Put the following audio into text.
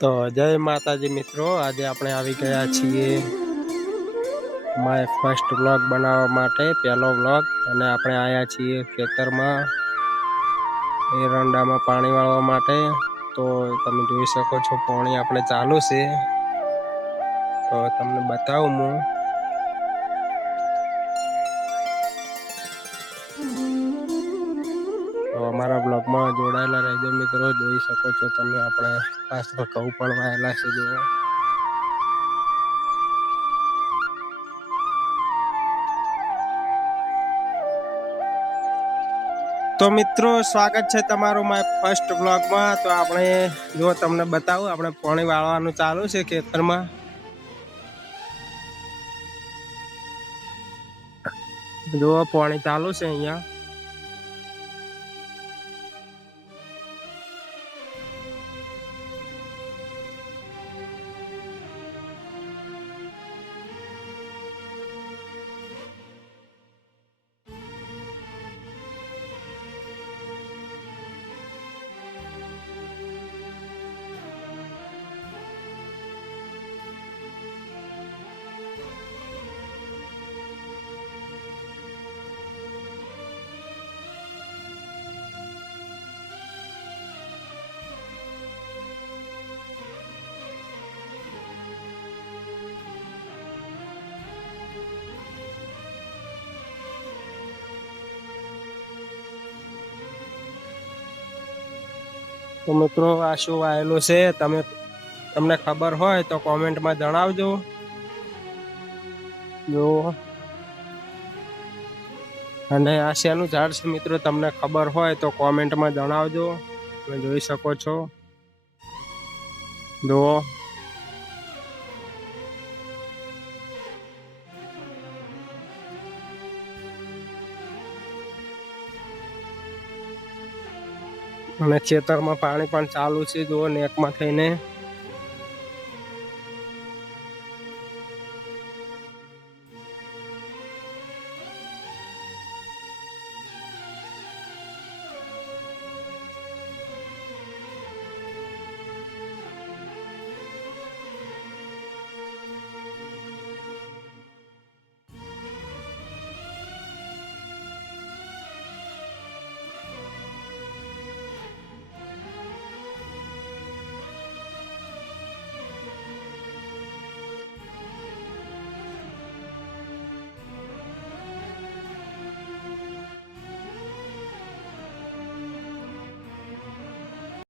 તો જય માતાજી મિત્રો, આજે આપણે આવી ગયા છીએ માય ફર્સ્ટ વ્લોગ બનાવવા માટે, પહેલો વ્લોગ અને આપણે આવ્યા છીએ ખેતરમાં એરંડામાં પાણી વાળવા માટે. તો તમે જોઈ શકો છો, પાણી આપણે ચાલુ છે. તો તમને બતાવું હું. અમારા બ્લોગમાં જોડાયેલા રહેજો મિત્રો. જોઈ શકો છો તમે આપણે પાછળ કહું પણ વાયેલા છે, જુઓ. તો મિત્રો, સ્વાગત છે તમારું માય ફર્સ્ટ બ્લોગમાં તો આપણે જો તમને બતાવું, આપણે પાણી વાળવાનું ચાલુ છે ખેતરમાં. જો પાણી ચાલુ છે અહીંયા. તો મિત્રો, આ શું વાયેલું છે. તમે, તમને ખબર હોય તો કોમેન્ટમાં જણાવજો. જો. અને આ શેનું ઝાડ છે મિત્રો, તમને ખબર હોય તો કોમેન્ટમાં જણાવજો. તમે જોઈ શકો છો. જુઓ અને ખેતરમાં પાણી પણ ચાલુ છે જુઓ નેકમાં થઈને.